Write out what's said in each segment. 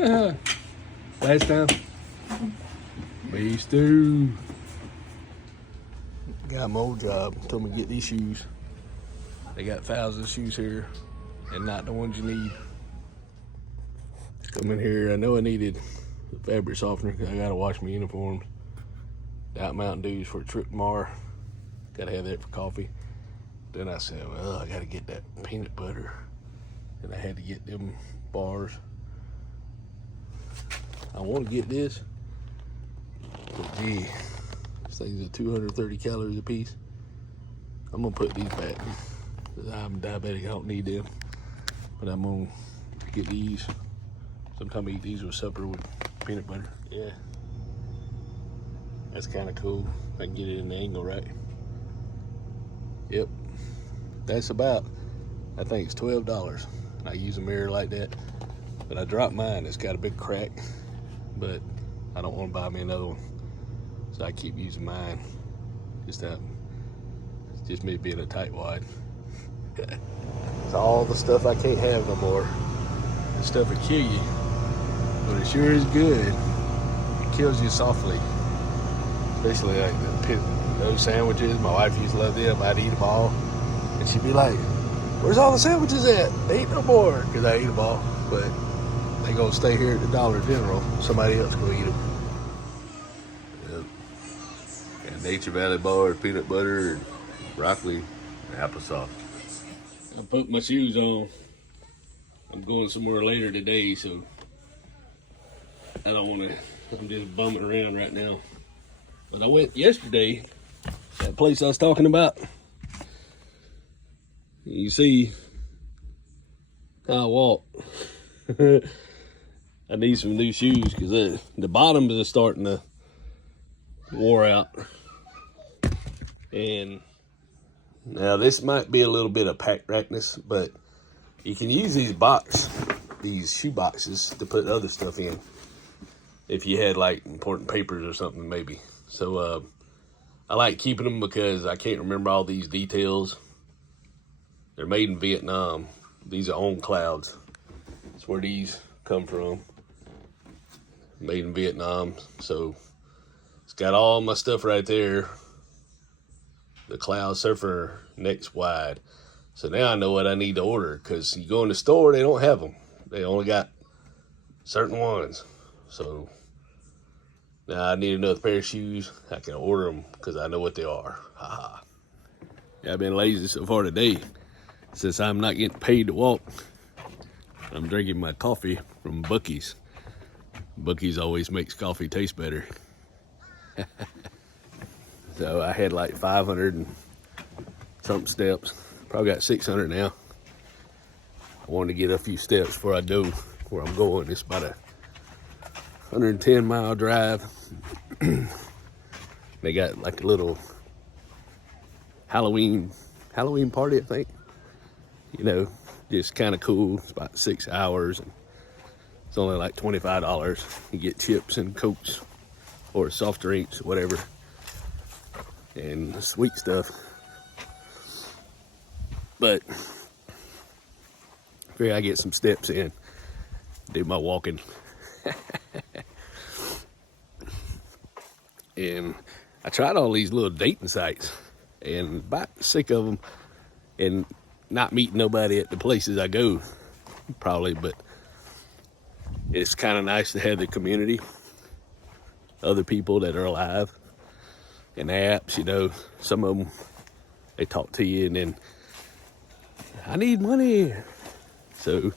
Last time? Beef stew. Got my old job. Told me to get these shoes. They got thousands of shoes here and not the ones you need. Come in here. I know I needed the fabric softener because I got to wash my uniforms. Got Mountain Dews for a trip tomorrow. Got to have that for coffee. Then I said, well, I got to get that peanut butter. And I had to get them bars. I want to get this. But gee, these things are 230 calories a piece. I'm going to put these back. I'm diabetic, I don't need them. But I'm going to get these. Sometimes I eat these with supper with peanut butter. Yeah. That's kind of cool. I can get it in the angle right. Yep. That's about, I think it's $12. And I use a mirror like that. But I dropped mine. It's got a big crack. But I don't want to buy me another one. So I keep using mine. It's just me being a tightwad. It's all the stuff I can't have no more. The stuff will kill you. But it sure is good. It kills you softly. Especially like those sandwiches. My wife used to love them. I'd eat them all. And she'd be like, where's all the sandwiches at? They ain't no more. Because I eat them all. But they gonna stay here at the Dollar General. Somebody else gonna eat them. Yep. And Nature Valley bars, peanut butter, and broccoli, and applesauce. I put my shoes on. I'm going somewhere later today, so I don't want to. I'm just bumming around right now. But I went yesterday, that place I was talking about. You see how I walk. I need some new shoes because the bottoms are starting to wore out. And now this might be a little bit of pack rackness, but you can use these shoe boxes to put other stuff in. If you had like important papers or something maybe. So I like keeping them because I can't remember all these details. They're made in Vietnam. These are On Clouds. That's where these come from. Made in Vietnam. So it's got all my stuff right there. The Cloud Surfer Next Wide. So now I know what I need to order because you go in the store, they don't have them. They only got certain ones. So now I need another pair of shoes. I can order them because I know what they are. Haha. Yeah, I've been lazy so far today. Since I'm not getting paid to walk, I'm drinking my coffee from Buc-ee's. Buc-ee's always makes coffee taste better. So I had like 500 and something steps. Probably got 600 now. I wanted to get a few steps before I go where I'm going. It's about a 110-mile drive. They got like a little Halloween party, I think. You know, just kind of cool. It's about 6 hours. And it's only like $25. You get chips and Cokes or soft drinks, whatever. And sweet stuff. But I figure I get some steps in, do my walking. And I tried all these little dating sites and about sick of them and not meeting nobody at the places I go, probably, but it's kind of nice to have the community, other people that are alive, and apps, you know, some of them, they talk to you and then, I need money. So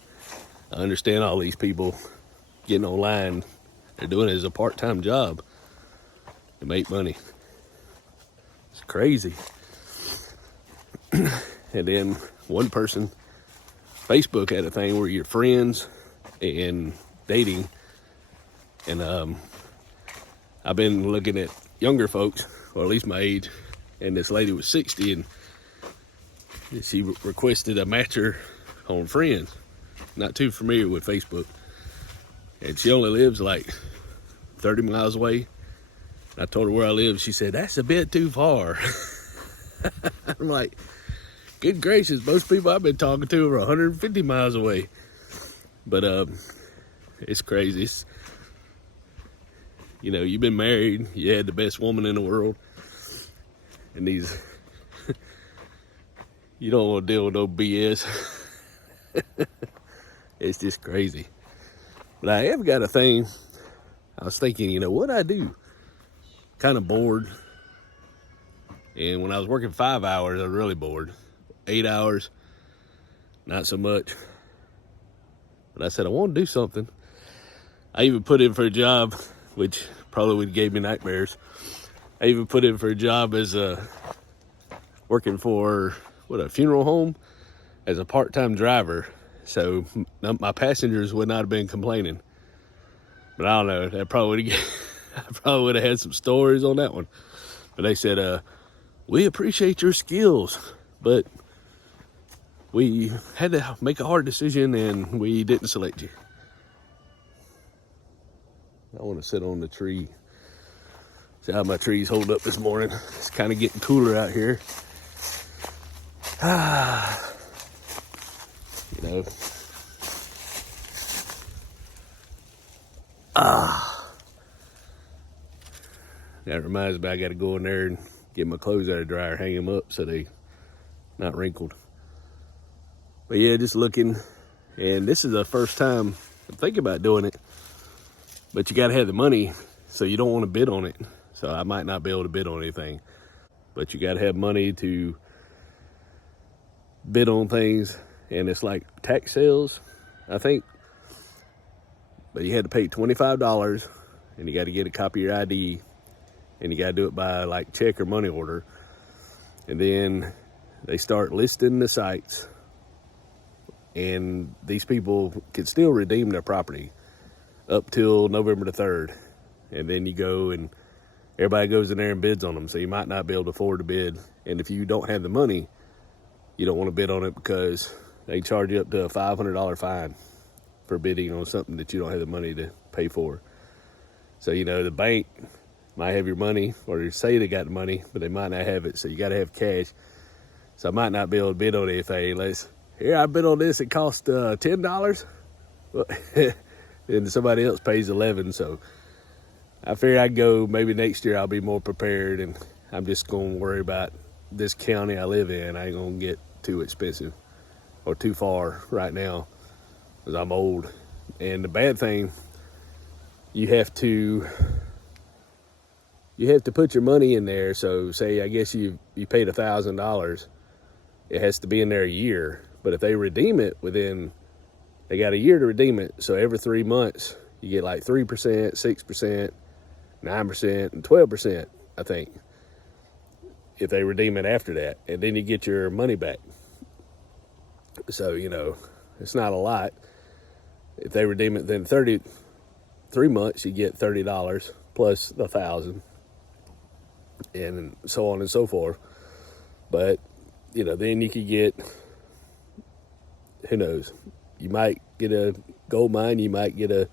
I understand all these people getting online, they're doing it as a part-time job to make money. It's crazy. And then one person, Facebook had a thing where you're friends and dating. And I've been looking at younger folks, or at least my age, and this lady was 60 and she requested a matcher on Friends. Not too familiar with Facebook. And she only lives like 30 miles away. I told her where I live. She said, that's a bit too far. I'm like, good gracious, most people I've been talking to are 150 miles away. But It's crazy. You know, you've been married, you had the best woman in the world, and these, you don't want to deal with no BS. It's just crazy. But I have got a thing. I was thinking, you know, what I do? Kind of bored. And when I was working 5 hours, I was really bored. 8 hours, not so much. But I said, I want to do something. I even put in for a job, which probably would gave me nightmares. I even put in for a job as working for, a funeral home as a part-time driver. So my passengers would not have been complaining. But I don't know, that probably I probably would have had some stories on that one. But they said, we appreciate your skills, but we had to make a hard decision and we didn't select you. I want to sit on the tree. See how my trees hold up this morning. It's kind of getting cooler out here. You know. That reminds me, I got to go in there and get my clothes out of the dryer, hang them up so they not wrinkled. But yeah, just looking, and this is the first time I'm thinking about doing it. But you got to have the money, so you don't want to bid on it. So I might not be able to bid on anything. But you got to have money to bid on things, and it's like tax sales, I think. But you had to pay $25, and you got to get a copy of your ID, and you got to do it by like check or money order. And then they start listing the sites, and these people can still redeem their property up till November the 3rd. And then you go and everybody goes in there and bids on them. So you might not be able to afford to bid. And if you don't have the money, you don't want to bid on it because they charge you up to a $500 fine for bidding on something that you don't have the money to pay for. So, you know, the bank might have your money, or they say they got the money, but they might not have it. So you got to have cash. So I might not be able to bid on anything unless, here, I bid on this, it cost $10. And somebody else pays $11. So I figure I'd go, maybe next year I'll be more prepared, and I'm just going to worry about this county I live in. I ain't going to get too expensive or too far right now because I'm old. And the bad thing, you have to put your money in there. So say, I guess you paid $1,000, it has to be in there a year. But if they redeem it they got a year to redeem it. So every 3 months, you get like 3%, 6%, 9%, and 12%, I think, if they redeem it after that. And then you get your money back. So, you know, it's not a lot. If they redeem it, then 3 months, you get $30 plus $1,000, and so on and so forth. But, you know, then you could get, who knows, you might get a gold mine, you might get a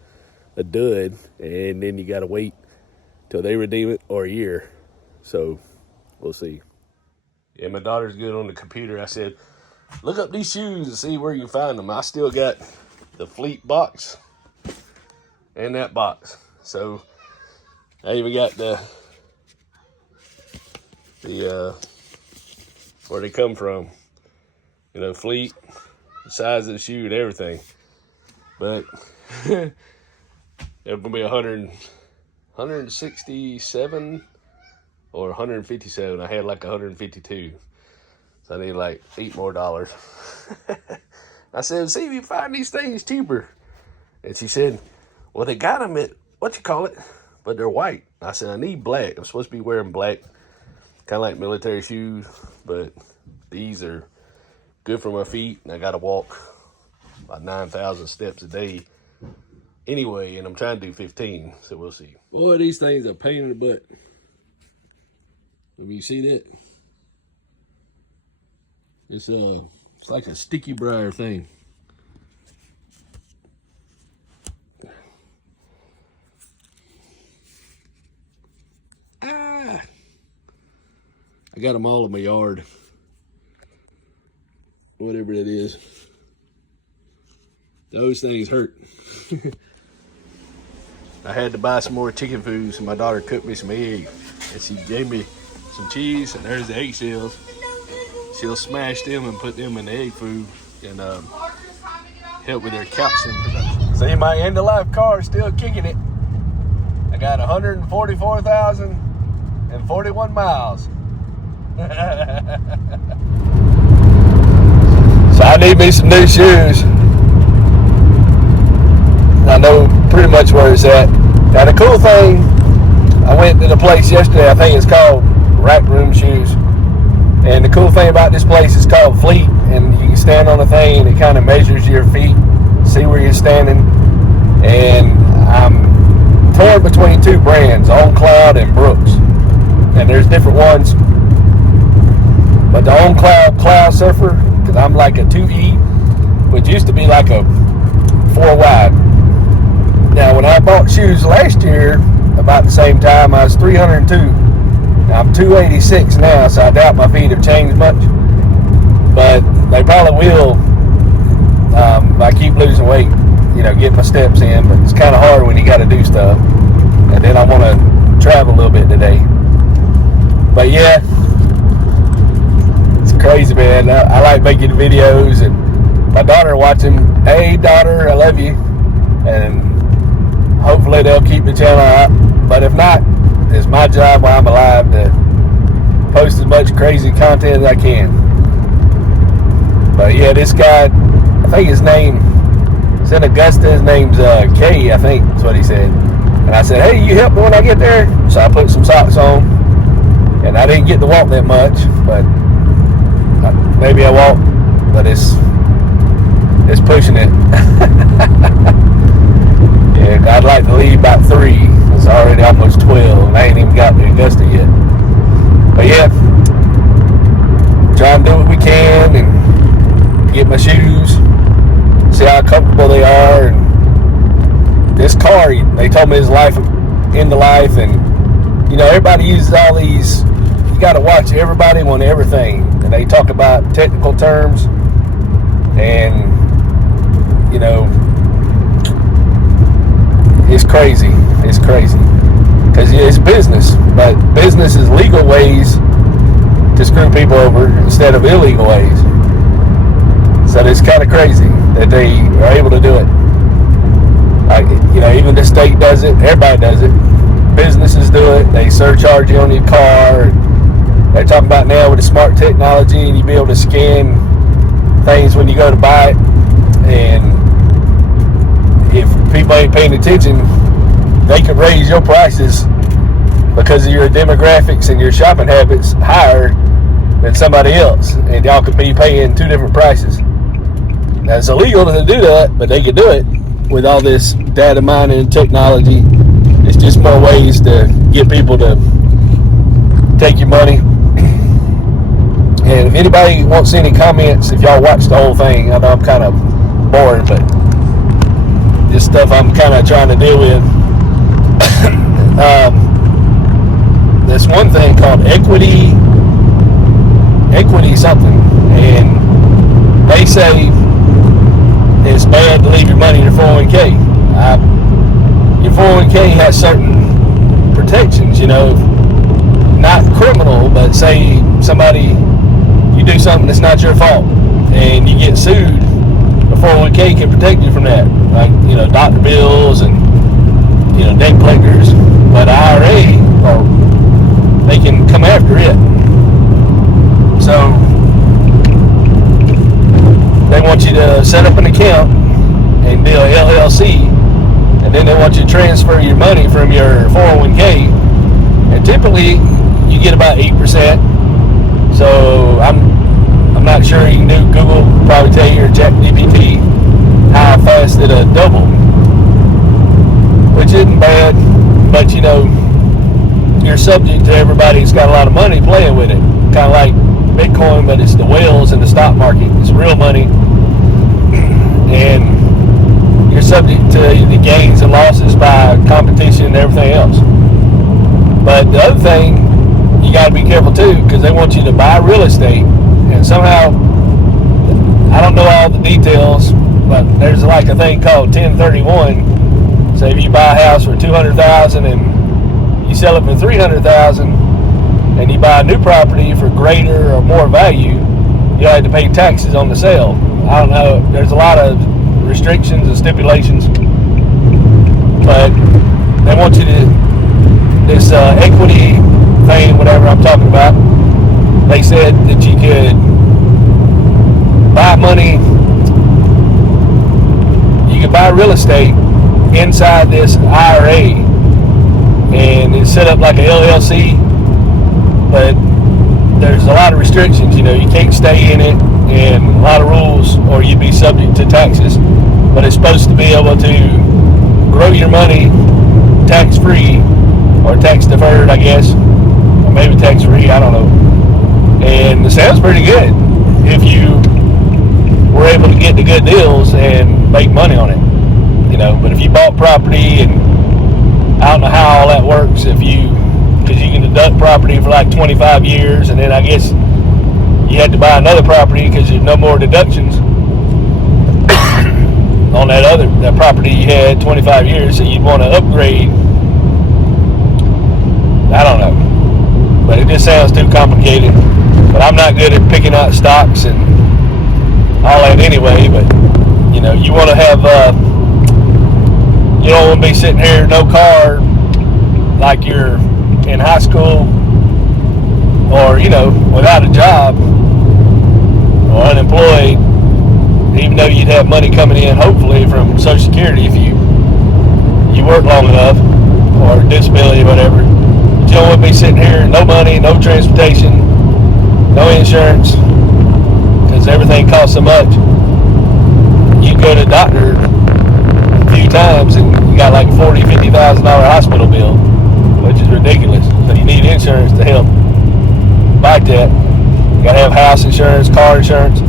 dud, and then you got to wait till they redeem it or a year. So we'll see. Yeah, my daughter's good on the computer. I said, look up these shoes and see where you find them. I still got the Fleet box and that box. So I even got the where they come from. You know, Fleet, the size of the shoe and everything. But it would be 167 or 157. I had like 152. So I need like $8 more. I said, see if you find these things cheaper. And she said, well, they got them at, but they're white. I said, I need black. I'm supposed to be wearing black, kind of like military shoes, but these are good for my feet, and I got to walk about 9,000 steps a day anyway, and I'm trying to do 15, so we'll see. Boy, these things are a pain in the butt. Have you see that? It's like a sticky briar thing. I got them all in my yard. Whatever it is. Those things hurt. I had to buy some more chicken food, so my daughter cooked me some eggs. And she gave me some cheese, and there's the eggshells. She'll smash them and put them in the egg food and help with their calcium production. See, my end-of-life car is still kicking it. I got 144,041 miles. So I need me some new shoes. I know pretty much where it's at. Now the cool thing, I went to the place yesterday, I think it's called Rack Room Shoes. And the cool thing about this place is called Fleet, and you can stand on a thing and it kind of measures your feet, see where you're standing. And I'm torn between two brands, On Cloud and Brooks. And there's different ones. But the On Cloud Surfer, because I'm like a 2E, which used to be like a 4 wide. Now, when I bought shoes last year, about the same time, I was 302. Now, I'm 286 now, so I doubt my feet have changed much. But they probably will. I keep losing weight, get my steps in. But it's kind of hard when you got to do stuff. And then I want to travel a little bit today. But yeah, it's crazy, man. I like making videos, and my daughter watching. Hey, daughter, I love you. And hopefully they'll keep the channel up. But if not, it's my job while I'm alive to post as much crazy content as I can. But yeah, this guy, I think his name is in Augusta. His name's Kay, I think that's what he said. And I said, hey, you help me when I get there? So I put some socks on. And I didn't get to walk that much, but maybe I walked, but it's pushing it. Yeah, I'd like to leave about 3. It's already almost 12, and I ain't even got to Augusta yet. But yeah, try and do what we can and get my shoes, see how comfortable they are. And this car, they told me it's end of life, and everybody uses all these. You got to watch everybody on everything, and they talk about technical terms, and it's crazy. It's crazy because it's business, but business is legal ways to screw people over instead of illegal ways. So it's kind of crazy that they are able to do it. Like, even the state does it. Everybody does it. Businesses do it. They surcharge you on your car. They're talking about now with the smart technology, and you be able to scan things when you go to buy it. And if people ain't paying attention, they could raise your prices because of your demographics and your shopping habits higher than somebody else, and y'all could be paying 2 different prices. Now, it's illegal to do that, but they could do it with all this data mining and technology. It's just more ways to get people to take your money. And if anybody wants any comments, if y'all watch the whole thing, I know I'm kind of boring, but this stuff I'm kind of trying to deal with. There's one thing called equity something, and they say it's bad to leave your money in your 401k. Your 401k has certain protections, not criminal, but say you do something that's not your fault and you get sued, the 401k can protect you from that, like doctor bills and debt collectors. But IRA, they can come after it. So they want you to set up an account and do a LLC, and then they want you to transfer your money from your 401k, and typically you get about 8%. So I'm not sure. You can do Google, probably tell you, or ChatGPT, how fast it'll double, which isn't bad, but you're subject to everybody who's got a lot of money playing with it. Kind of like Bitcoin, but it's the whales in the stock market. It's real money, and you're subject to the gains and losses by competition and everything else. But the other thing, you got to be careful too, because they want you to buy real estate, and somehow, I don't know all the details, but there's like a thing called 1031. Say if you buy a house for $200,000 and you sell it for $300,000, and you buy a new property for greater or more value, you don't have to pay taxes on the sale. I don't know. There's a lot of restrictions and stipulations, but they want you to, this equity thing, whatever I'm talking about, they said that you could buy money, you could buy real estate inside this IRA, and it's set up like a LLC, but there's a lot of restrictions. You know, you can't stay in it, and a lot of rules, or you'd be subject to taxes. But it's supposed to be able to grow your money tax-free, or tax-deferred, I guess, or maybe tax-free, I don't know. And it sounds pretty good if you were able to get the good deals and make money on it, you know. But if you bought property, and I don't know how all that works, because you can deduct property for like 25 years, and then I guess you had to buy another property because there's no more deductions on that property you had 25 years, so you'd want to upgrade. I don't know, but it just sounds too complicated. But I'm not good at picking out stocks and all that anyway. But you know, you want to have you don't want to be sitting here no car like you're in high school, or you know, without a job or unemployed, even though you'd have money coming in hopefully from Social Security if you work long enough, or disability or whatever. But you don't want to be sitting here, no money, no transportation, no insurance, because everything costs so much. You go to the doctor a few times and you got like $40,000-$50,000 hospital bill, which is ridiculous. So you need insurance to help fight that. You gotta have house insurance, car insurance,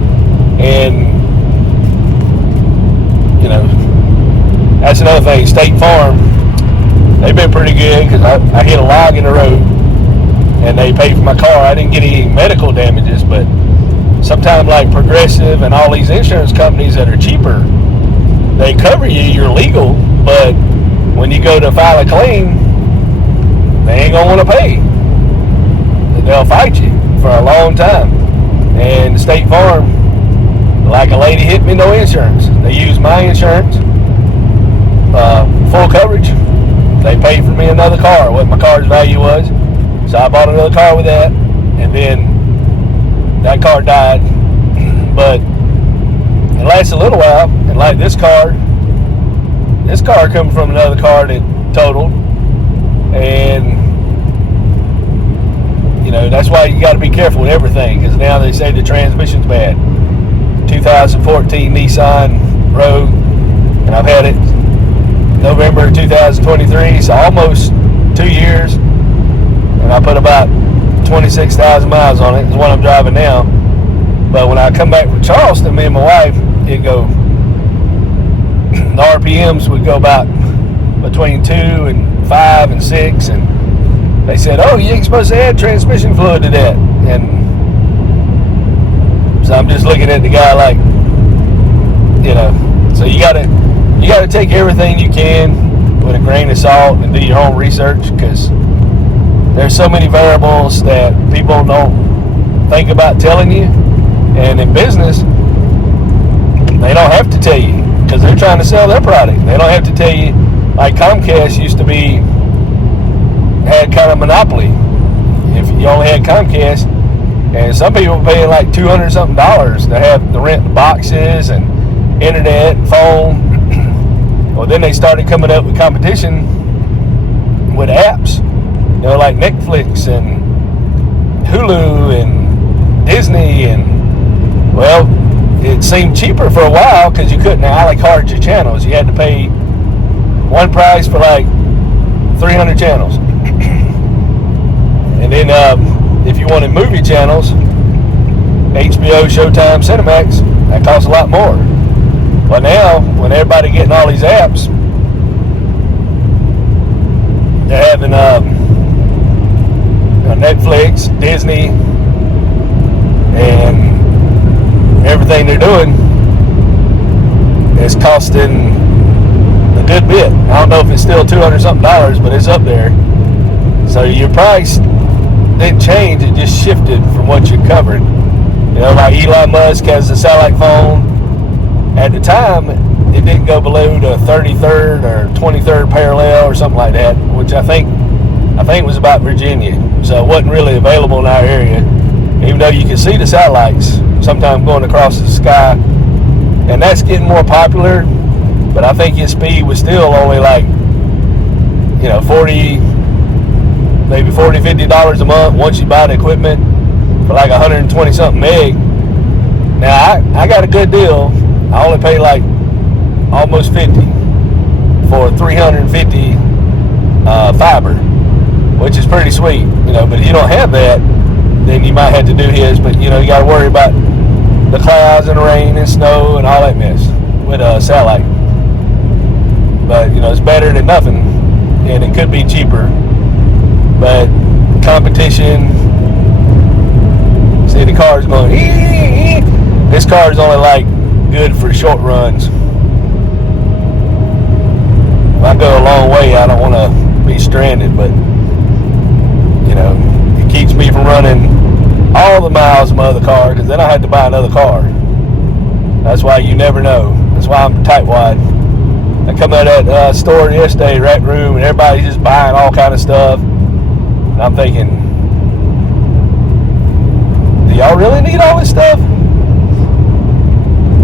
and you know, that's another thing. State Farm, they've been pretty good, because I hit a log in the road and they paid for my car. I didn't get any medical damages, but sometimes like Progressive and all these insurance companies that are cheaper, they cover you, you're legal, but when you go to file a claim, they ain't gonna want to pay. They'll fight you for a long time. And State Farm, like a lady hit me, no insurance. They used my insurance, full coverage. They paid for me another car, what my car's value was. So I bought another car with that, and then that car died. But it lasts a little while, and like this car comes from another car that totaled, and you know, that's why you got to be careful with everything, because now they say the transmission's bad. 2014 Nissan Rogue, and I've had it November 2023, so almost 2 years, and I put about 26,000 miles on it. Is what I'm driving now. But when I come back from Charleston, me and my wife, it'd go, the RPMs would go about between 2 and 5 and 6, and they said, oh, you ain't supposed to add transmission fluid to that. And so I'm just looking at the guy like, you know, so you gotta take everything you can with a grain of salt and do your own research, because there's so many variables that people don't think about telling you. And in business, they don't have to tell you, because they're trying to sell their product. They don't have to tell you. Like Comcast used to had kind of monopoly. If you only had Comcast, and some people were paying like $200 something to have the rent boxes and internet and phone. Well, then they started coming up with competition with apps, you know, like Netflix and Hulu and Disney, and well, it seemed cheaper for a while because you couldn't a la carte your channels. You had to pay one price for like 300 channels. And then if you wanted movie channels, HBO, Showtime, Cinemax, that costs a lot more. But now, when everybody getting all these apps, they're having Netflix, Disney, and everything they're doing is costing a good bit. I don't know if it's still $200 something, but it's up there. So your price didn't change, it just shifted from what you covered. You know, like Elon Musk has the satellite phone. At the time, it didn't go below the 33rd or 23rd parallel or something like that, which I think was about Virginia. So it wasn't really available in our area, even though you can see the satellites sometimes going across the sky. And that's getting more popular, but I think his speed was still only like, you know, maybe $40, $50 a month once you buy the equipment for like 120 something meg. Now I got a good deal. I only pay like almost 50 for 350 fiber, which is pretty sweet, you know. But if you don't have that, then you might have to do his. But you know, you got to worry about the clouds and the rain and snow and all that mess with a satellite. But you know, it's better than nothing, and it could be cheaper. But competition, see the car's going, this car is only like good for short runs. If I go a long way, I don't want to be stranded, but you know, it keeps me from running all the miles of my other car, because then I had to buy another car. That's why you never know. That's why I'm tightwad. I come out of that store yesterday, Rack Room, and everybody's just buying all kind of stuff. And I'm thinking, do y'all really need all this stuff?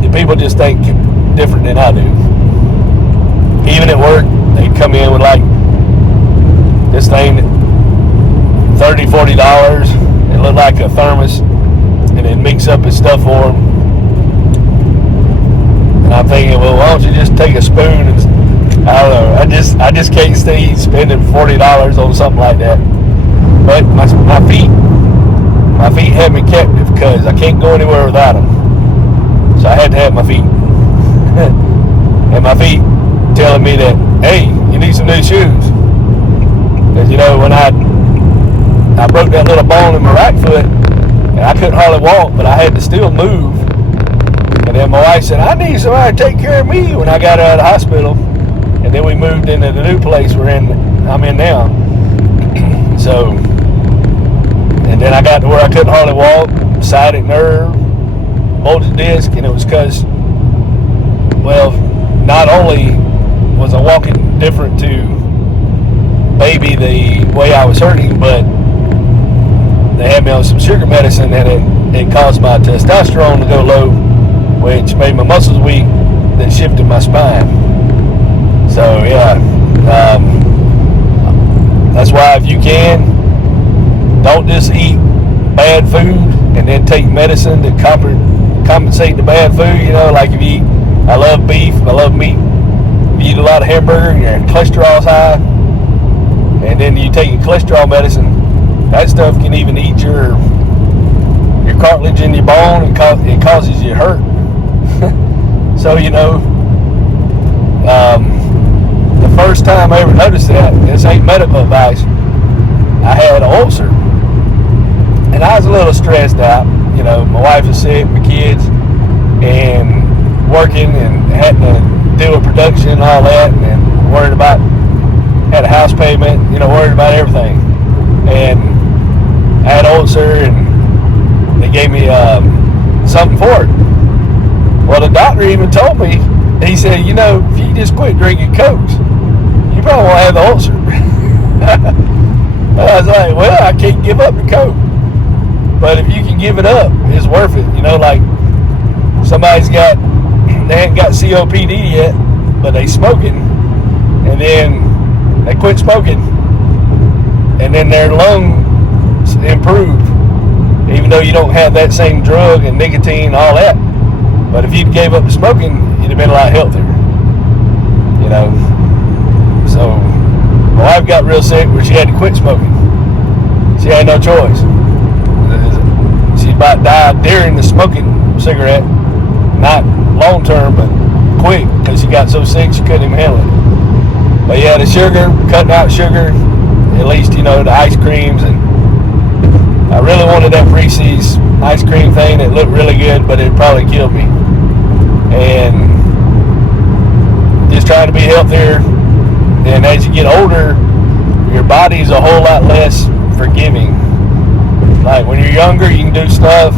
Do people just think different than I do? Even at work, they'd come in with like this thing, $30, $40. It looked like a thermos, and then mix up his stuff for them. And I'm thinking, well, why don't you just take a spoon and, I don't know, I just can't stay spending $40 on something like that. But my feet have me captive because I can't go anywhere without them. So I had to have my feet. And my feet telling me that, hey, you need some new shoes. Because, you know, when I broke that little bone in my right foot, and I couldn't hardly walk, but I had to still move. And then my wife said, I need somebody to take care of me when I got out of the hospital. And then we moved into the new place I'm in now. So, and then I got to where I couldn't hardly walk, sciatic nerve, bulging disc, and it was because, well, not only was I walking different to baby the way I was hurting, but they had me on some sugar medicine, and it caused my testosterone to go low, which made my muscles weak, that shifted my spine. So yeah, that's why if you can, don't just eat bad food and then take medicine to compensate the bad food. You know, like if you eat, I love beef, I love meat. If you eat a lot of hamburger and your cholesterol's high, and then you take your cholesterol medicine, that stuff can even eat your cartilage in your bone, and it causes you to hurt. So, you know, the first time I ever noticed that, this ain't medical advice, I had an ulcer. And I was a little stressed out. You know, my wife was sick, my kids, and working, and had to do a production and all that, and worried about, had a house payment, you know, worried about everything. And I had an ulcer, and they gave me something for it. Well, the doctor even told me, he said, you know, if you just quit drinking Cokes, you probably won't have the ulcer. I was like, well, I can't give up the Coke. But if you can give it up, it's worth it. You know, like somebody's they ain't got COPD yet, but they smoking, and then they quit smoking, and then their lungs improve, even though you don't have that same drug and nicotine and all that. But if you gave up the smoking, you'd have been a lot healthier. You know, so my wife got real sick where she had to quit smoking. She had no choice. She about died during the smoking cigarette, not long term, but quick, because she got so sick she couldn't even handle it. But yeah, the sugar, cutting out sugar, at least, you know, the ice creams, and I really wanted that Reese's ice cream thing. It looked really good, but it probably killed me. And just trying to be healthier, get older, your body's a whole lot less forgiving. Like when you're younger, you can do stuff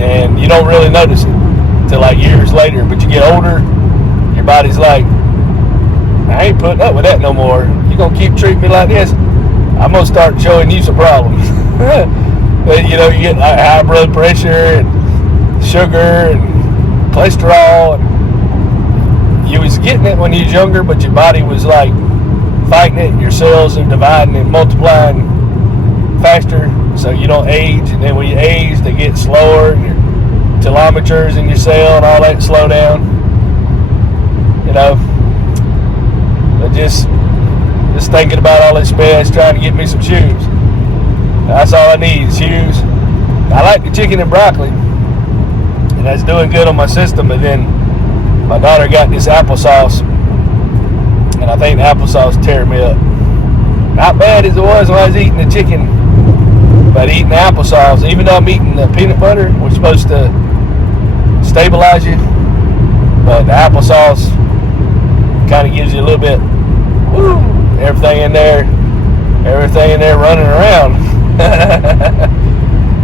and you don't really notice it until like years later. But you get older, your body's like, I ain't putting up with that no more. You gonna keep treating me like this, I'm gonna start showing you some problems. You know, you get like high blood pressure and sugar and cholesterol. And you was getting it when you was younger, but your body was like fighting it. Your cells are dividing and multiplying faster, so you don't age. And then when you age, they get slower, and your telomeres in your cell and all that slow down. You know, but just thinking about all this mess, trying to get me some shoes. That's all I need is shoes. I like the chicken and broccoli, and that's doing good on my system. And then my daughter got this applesauce, and I think the applesauce tearing me up. Not bad as it was when I was eating the chicken, but eating the applesauce, even though I'm eating the peanut butter, which is supposed to stabilize you, but the applesauce kind of gives you a little bit, woo, everything in there running around.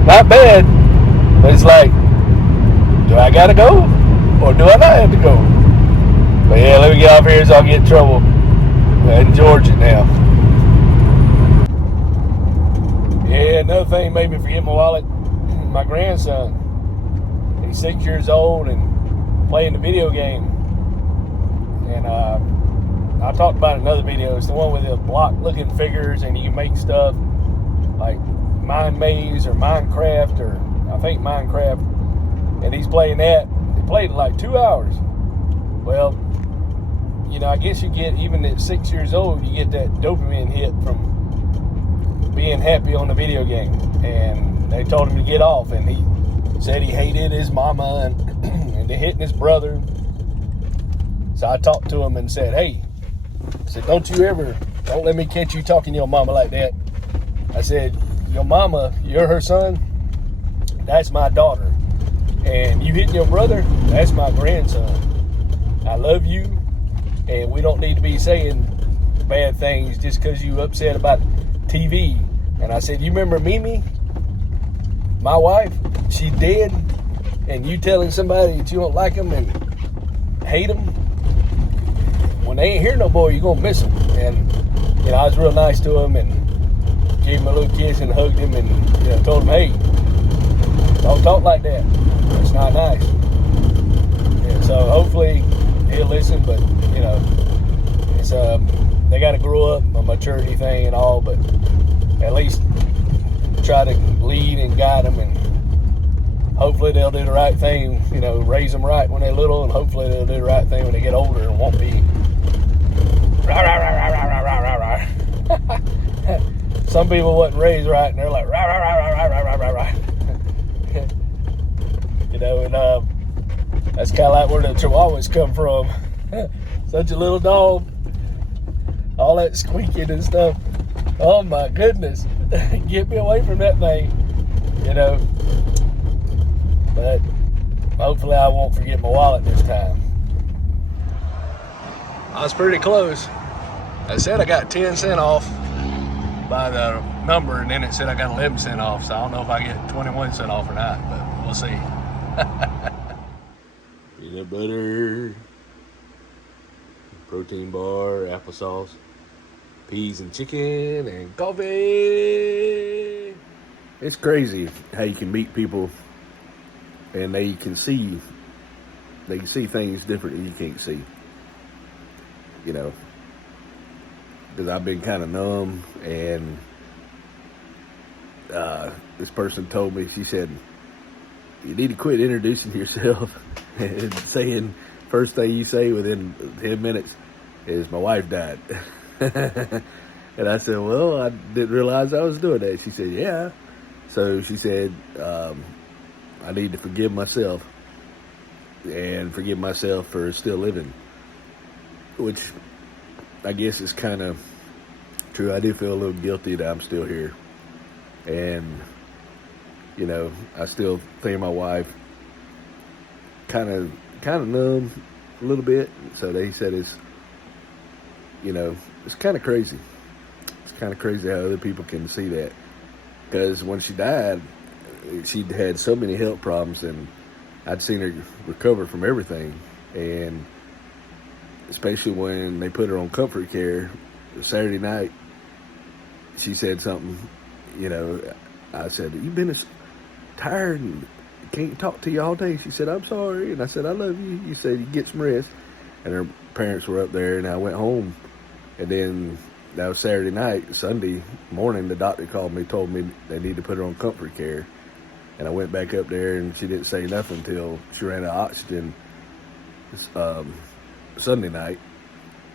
Not bad, but it's like, do I gotta go or do I not have to go? But yeah, let me get off here so I'll get in trouble in Georgia now. Yeah, another thing made me forget my wallet. My grandson, he's 6 years old and playing the video game. And I talked about it in another video. It's the one with the block looking figures and you can make stuff like Mind Maze or Minecraft, or I think Minecraft. And he's playing that. He played it like 2 hours. Well, you know, I guess you get, even at 6 years old, you get that dopamine hit from being happy on the video game. And they told him to get off, and he said he hated his mama and hitting his brother. So I talked to him and said, hey, I said, don't let me catch you talking to your mama like that. I said, your mama, you're her son, that's my daughter. And you hitting your brother, that's my grandson. I love you, and we don't need to be saying bad things just because you upset about TV. And I said, you remember Mimi, my wife? She's dead, and you telling somebody that you don't like them and hate them? When they ain't here no more, you're going to miss them. And, you know, I was real nice to him and gave him a little kiss and hugged him and, you know, told him, hey, don't talk like that. It's not nice. Yeah, so hopefully he'll listen, but, you know, it's they got to grow up, a maturity thing and all, but at least try to lead and guide them, and hopefully they'll do the right thing, you know, raise them right when they're little, and hopefully they'll do the right thing when they get older and won't be rah, rah, rah, rah, rah, rah, rah, rah. Some people wasn't raised right, and they're like rah, rah, rah, rah, rah, rah, rah, rah. You know, and that's kind of like where the Chihuahuas come from. Such a little dog, all that squeaking and stuff. Oh my goodness, get me away from that thing, you know. But hopefully I won't forget my wallet this time. I was pretty close. I said I got 10 cents off by the number, and then it said I got 11 cents off, so I don't know if I get 21 cents off or not, but we'll see. Peanut butter, protein bar, applesauce, peas and chicken, and coffee. It's crazy how you can meet people and they can see things different than you can't see. You know, because I've been kind of numb, and this person told me, she said, you need to quit introducing yourself and saying, first thing you say within 10 minutes is, my wife died. And I said, well, I didn't realize I was doing that. She said, yeah. So she said, I need to forgive myself and forgive myself for still living, which I guess is kind of true. I do feel a little guilty that I'm still here, and you know, I still think of my wife, kind of numb a little bit. So they said it's, you know, it's kind of crazy. It's kind of crazy how other people can see that. Because when she died, she'd had so many health problems, and I'd seen her recover from everything. And especially when they put her on comfort care Saturday night, she said something, you know, I said, "You've been tired and can't talk to you all day." She said, "I'm sorry." And I said, "I love you." You said, "You get some rest." And her parents were up there, and I went home. And then that was Saturday night. Sunday morning, the doctor called me, told me they need to put her on comfort care. And I went back up there, and she didn't say nothing until she ran out of oxygen Sunday night.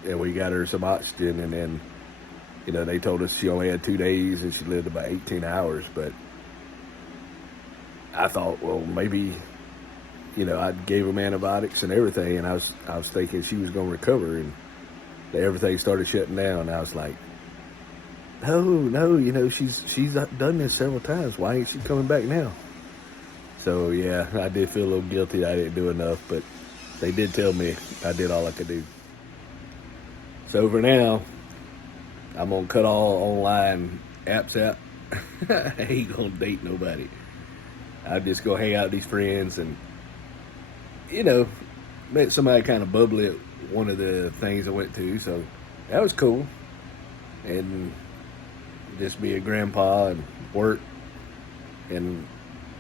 And we got her some oxygen, and then, you know, they told us she only had 2 days and she lived about 18 hours. But I thought, well, maybe, you know, I gave them antibiotics and everything, and I was thinking she was going to recover, and everything started shutting down. And I was like, no, you know, she's done this several times. Why ain't she coming back now? So yeah, I did feel a little guilty. I didn't do enough, but they did tell me I did all I could do. So for now, I'm gonna cut all online apps out. I ain't gonna date nobody. I'm just gonna hang out with these friends, and, you know, met somebody kind of bubbly at one of the things I went to, so that was cool. And just be a grandpa and work and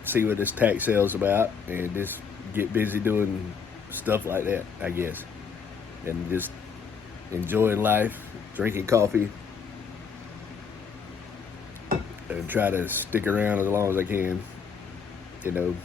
see what this tax sale's about, and just get busy doing stuff like that, I guess. And just enjoying life, drinking coffee, and try to stick around as long as I can, you know.